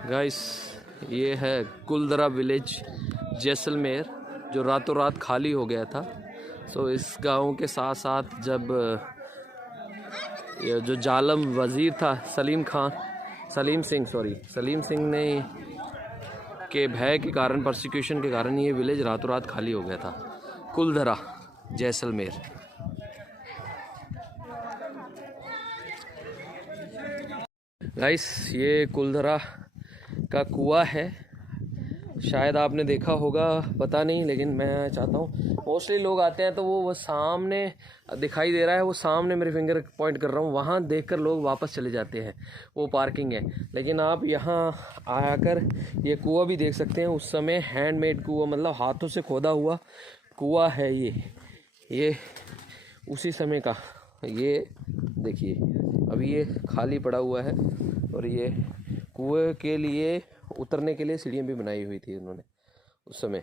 Guys ये है Kuldhara village Jaisalmer जो रातों रात खाली हो गया था। सो इस गांव के साथ साथ जब ये जो जालम वज़ीर था सलीम सिंह ने के भय के कारण, परसिक्यूशन के कारण ये विलेज रातों रात खाली हो गया था। कुलधरा जैसलमेर। गाइस ये कुलधरा का कुआं है, शायद आपने देखा होगा, पता नहीं, लेकिन मैं चाहता हूँ मोस्टली लोग आते हैं तो वो सामने दिखाई दे रहा है, वो सामने मेरे फिंगर पॉइंट कर रहा हूँ, वहाँ देखकर लोग वापस चले जाते हैं, वो पार्किंग है। लेकिन आप यहाँ आकर ये कुआं भी देख सकते हैं। उस समय हैंडमेड कुआं, मतलब हाथों से खोदा हुआ कुआं है ये उसी समय का। ये देखिए अभी ये खाली पड़ा हुआ है और ये कुएं के लिए उतरने के लिए सीढ़ियाँ भी बनाई हुई थी उन्होंने उस समय।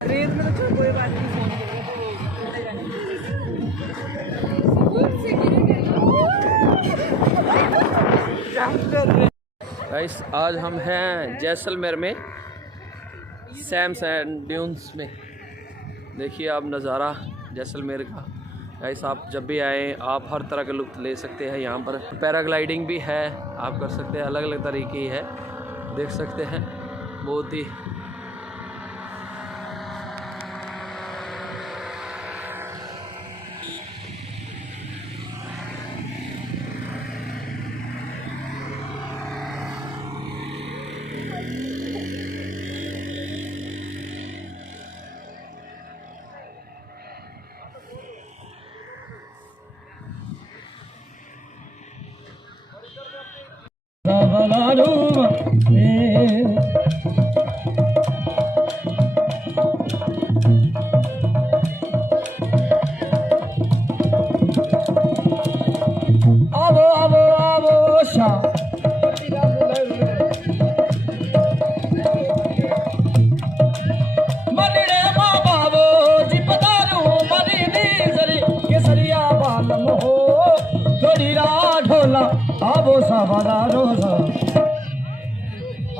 कोई बात नहीं। गाइस आज हम हैं जैसलमेर में सैम सैंड ड्यून्स में। देखिए आप नज़ारा जैसलमेर का। गाइस आप जब भी आए आप हर तरह का लुत्फ़ ले सकते हैं। यहाँ पर पैराग्लाइडिंग भी है, आप कर सकते हैं, अलग अलग तरीके की है, देख सकते हैं। बहुत ही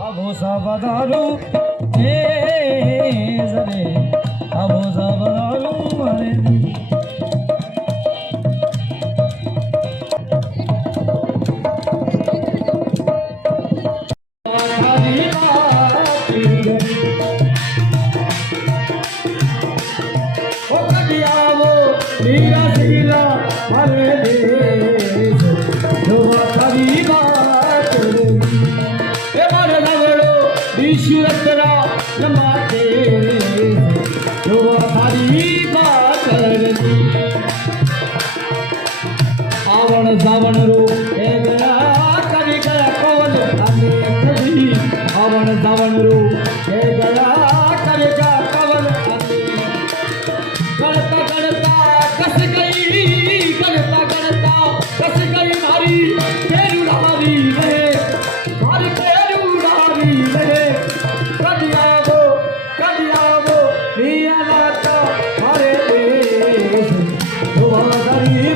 अबो सावधारू जरे अबो सावधारू मरे जावन रो गया कभी गया कौन हमें कभी आवन जावन रो गया कभी गया कौन गणता गणता कस गई गणता गणता कस गई मारी तेरू नारी रहे मारी तेरू नारी रहे कभी आवो निया नाता हरे देश तुम्हारी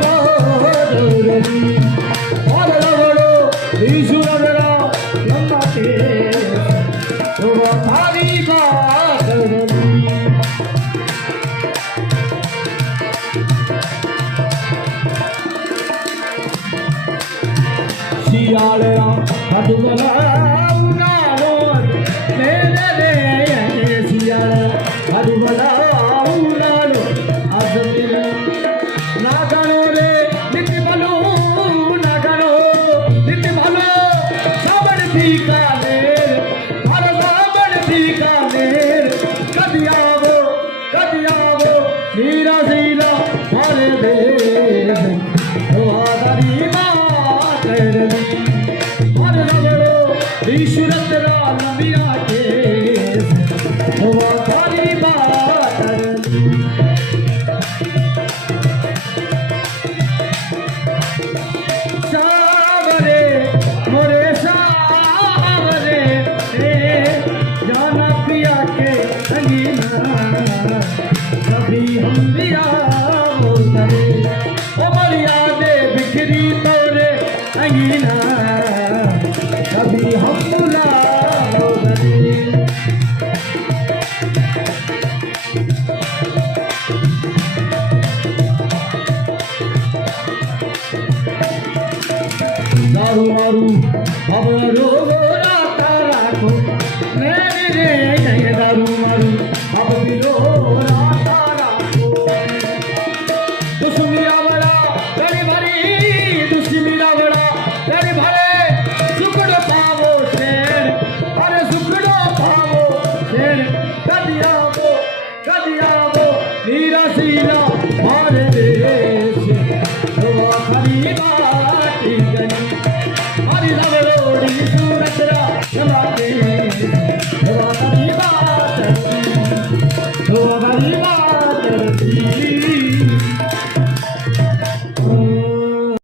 दारू मारू बाबा रो